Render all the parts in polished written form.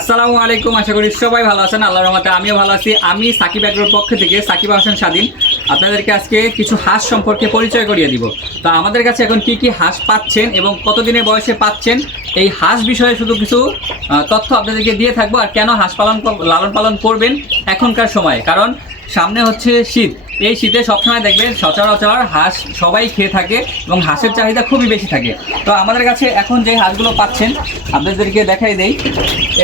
আসসালামু আলাইকুম, আশা করি সবাই ভালো আছেন। আল্লাহর রহমতে আমিও ভালো আছি। আমি সাকিব এগ্রোর পক্ষ থেকে সাকিব হোসেন স্বাধীন আপনাদেরকে আজকে কিছু হাঁস সম্পর্কে পরিচয় করিয়ে দিব। তো আমাদের কাছে এখন কি কি হাঁস পাচ্ছেন এবং কতদিনের বয়সে পাচ্ছেন, এই হাঁস বিষয়ে শুধু কিছু তথ্য আপনাদেরকে দিয়ে থাকবো। আর কেন হাঁস লালন পালন করবেন এখনকার সময়, কারণ সামনে হচ্ছে শীত। এই শীতে সবসময় দেখবেন সচরাচর হাঁস সবাই খেয়ে থাকে এবং হাঁসের চাহিদা খুবই বেশি থাকে। তো আমাদের কাছে এখন যে হাঁসগুলো পাচ্ছেন আপনাদেরকে দেখাই দেই।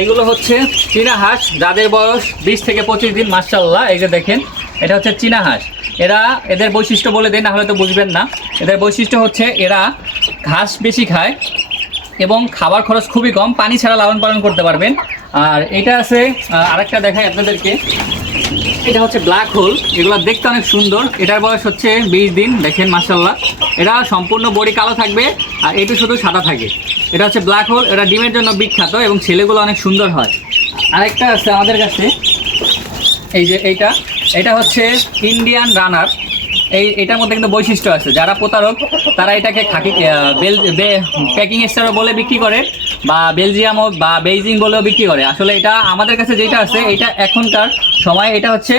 এইগুলো হচ্ছে চীনা হাঁস, যাদের বয়স 20 থেকে 25 দিন। মাশাআল্লাহ, এই যে দেখেন, এটা হচ্ছে চীনা হাঁস। এদের বৈশিষ্ট্য বলে দেন, না হলে তো বুঝবেন না। এদের বৈশিষ্ট্য হচ্ছে এরা ঘাস বেশি খায় এবং খাবার খরচ খুবই কম, পানি ছাড়া লালন পালন করতে পারবেন। আর এটা আছে আরেকটা দেখাই আপনাদেরকে, এটা হচ্ছে ব্ল্যাক হোল। এগুলো দেখতে অনেক সুন্দর। এটার বয়স হচ্ছে 20 দিন। দেখেন মাশাআল্লাহ, এরা সম্পূর্ণ বডি কালো থাকবে আর এটা শুধু সাদা থাকে। এটা হচ্ছে ব্ল্যাক হোল। এরা ডিমের জন্য বিখ্যাত এবং ছেলেগুলো অনেক সুন্দর হয়। আরেকটা আছে আমাদের কাছে, এই যে এটা হচ্ছে ইন্ডিয়ান রানার। এটার মধ্যে কিন্তু বৈশিষ্ট্য আছে, যারা প্রতারক তারা এটাকে খাকি প্যাকিং স্টারও বলে বিক্রি করে, বা বেলজিয়ামও বা বেইজিং বলেও বিক্রি করে। আসলে এটা আমাদের কাছে যেটা আছে, এটা এখনকার সময় এটা হচ্ছে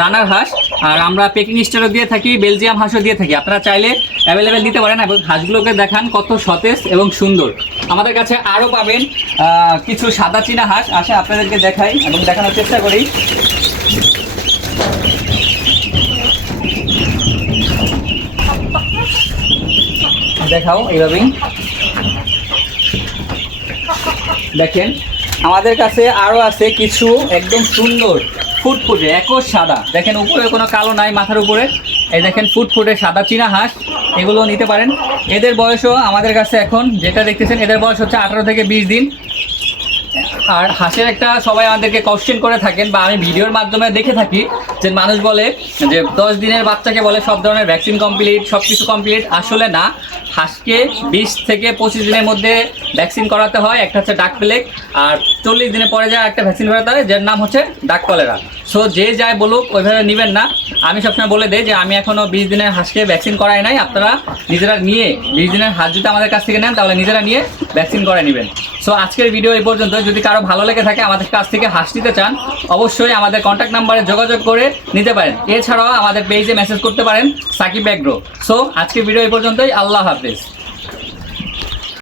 রানার হাঁস। আর আমরা পেকিং স্টারও দিয়ে থাকি, বেলজিয়াম হাঁসও দিয়ে থাকি। আপনারা চাইলে অ্যাভেলেবেল দিতে পারেন এবং হাঁসগুলোকে দেখান কত সতেজ এবং সুন্দর। আমাদের কাছে আরও পাবেন কিছু সাদা চীনা হাঁস। আসে আপনাদেরকে দেখাই এবং দেখানোর চেষ্টা করি। দেখাও এইভাবেই দেখেন। আমাদের কাছে আরও আছে কিছু একদম সুন্দর ফুটফুটে একর সাদা। দেখেন উপরে কোনো কালো নাই মাথার উপরে। এই দেখেন ফুটফুটে সাদা চীনা হাঁস, এগুলো নিতে পারেন। এদের বয়সও আমাদের কাছে এখন যেটা দেখতেছেন, এদের বয়স হচ্ছে 18 থেকে 20 দিন। আর হাঁসের একটা সবাই আমাদেরকে কোশ্চেন করে থাকেন, বা আমি ভিডিওর মাধ্যমে দেখে থাকি যে মানুষ বলে যে 10 দিনের বাচ্চাকে বলে সব ধরনের ভ্যাকসিন কমপ্লিট, সব কিছু কমপ্লিট। আসলে না, হাঁসকে 20 থেকে 25 দিনের মধ্যে ভ্যাকসিন করাতে হয়। একটা হচ্ছে ডাক প্লেগ, আর 40 দিনের পরে যা একটা ভ্যাকসিন করাতে হয়, যার নাম হচ্ছে ডাক কলেরা। সো যে যাই বলুক ওইভাবে নেবেন না। আমি সবসময় বলে দিই যে আমি এখনও 20 দিনের হাঁসকে ভ্যাকসিন করাই নাই। আপনারা নিজেরা নিয়ে 20 দিনের হাঁস যদি আমাদের কাছ থেকে নেন, তাহলে নিজেরা নিয়ে ভ্যাকসিন করাই নেবেন। সো আজকের ভিডিও এই পর্যন্ত। যদি কারো ভালো লেগে থাকে, আমাদের কাছ থেকে হাঁস নিতে চান, অবশ্যই আমাদের কন্ট্যাক্ট নাম্বারে যোগাযোগ করে নিতে পারেন। এছাড়াও আমাদের পেজে মেসেজ করতে পারেন সাকিব এগ্রো। সো আজকের ভিডিও এই পর্যন্তই। আল্লাহ হাফেজ।